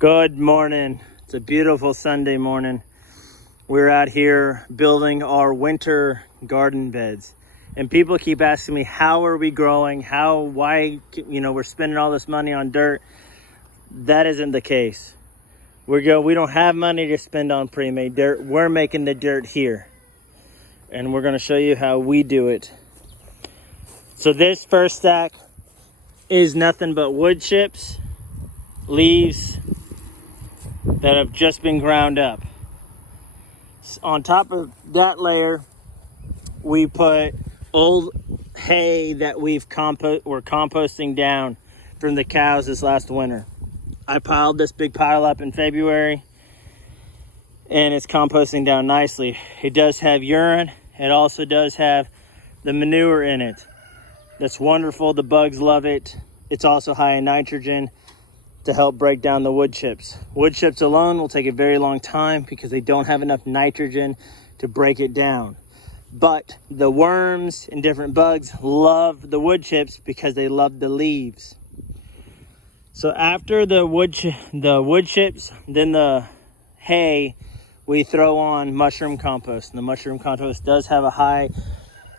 Good morning. It's a beautiful Sunday morning. We're out here building our winter garden beds. And people keep asking me, how are we growing? Why, we're spending all this money on dirt. That isn't the case. We don't have money to spend on pre-made dirt. We're making the dirt here. And we're gonna show you how we do it. So this first stack is nothing but wood chips, leaves that have just been ground up. On top of that layer, we put old hay that we're composting down from the cows this last winter. I piled this big pile up in February and it's composting down nicely. It does have urine. It also does have the manure in it. That's wonderful. The bugs love it. It's also high in nitrogen to help break down the wood chips. Wood chips alone will take a very long time because they don't have enough nitrogen to break it down. But the worms and different bugs love the wood chips because they love the leaves. So after the wood chips, then the hay, we throw on mushroom compost. And the mushroom compost does have a high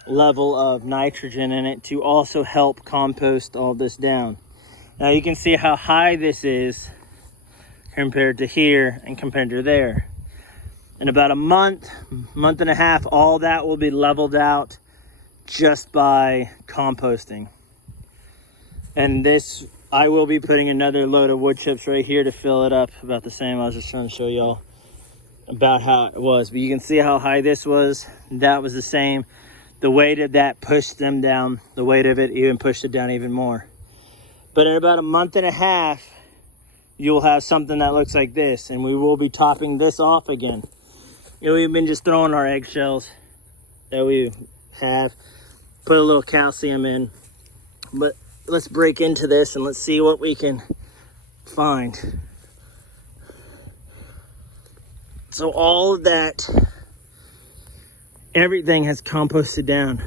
level of nitrogen in it to also help compost all this down. Now you can see how high this is compared to here and compared to there. In about a month and a half, all that will be leveled out just by composting. And this, I will be putting another load of wood chips right here to fill it up about the same. I was just trying to show y'all about how it was. But you can see how high this was. That was the same. The weight of that pushed them down. The weight of it even pushed it down even more. But in about a month and a half, you'll have something that looks like this, and we will be topping this off again. We've been just throwing our eggshells that we have, put a little calcium in, but let's break into this and let's see what we can find. So all of that, everything has composted down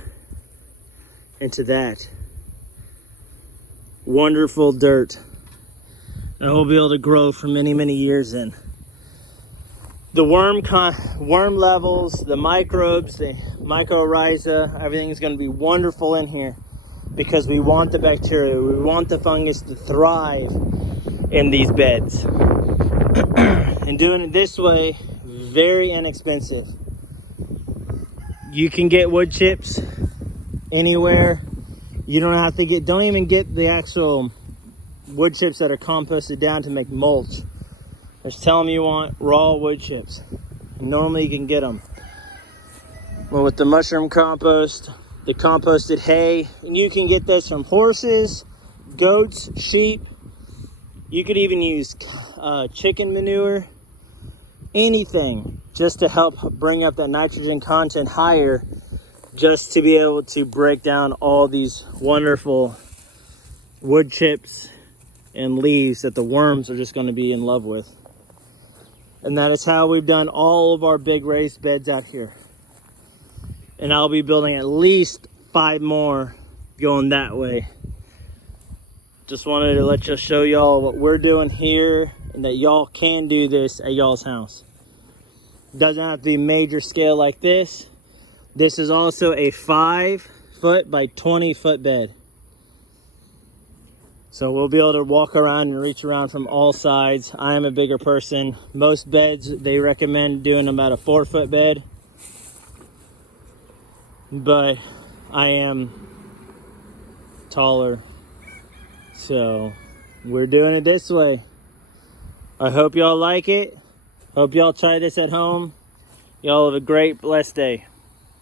into that wonderful dirt that we'll be able to grow for many, many years in. The worm levels, the microbes, the mycorrhiza, everything is going to be wonderful in here because we want the bacteria, we want the fungus to thrive in these beds. And doing it this way, very inexpensive. You can get wood chips anywhere. You don't have to don't even get the actual wood chips that are composted down to make mulch. Just tell them you want raw wood chips. Normally you can get them. Well, with the mushroom compost, the composted hay, and you can get this from horses, goats, sheep. You could even use chicken manure, anything, just to help bring up that nitrogen content higher, just to be able to break down all these wonderful wood chips and leaves that the worms are just going to be in love with. And that is how we've done all of our big raised beds out here. And I'll be building at least 5 more going that way. Just wanted to let you show y'all what we're doing here and that y'all can do this at y'all's house. Doesn't have to be major scale like this. This is also a 5-foot by 20-foot bed. So we'll be able to walk around and reach around from all sides. I am a bigger person. Most beds, they recommend doing about a 4-foot bed. But I am taller. So we're doing it this way. I hope y'all like it. Hope y'all try this at home. Y'all have a great, blessed day.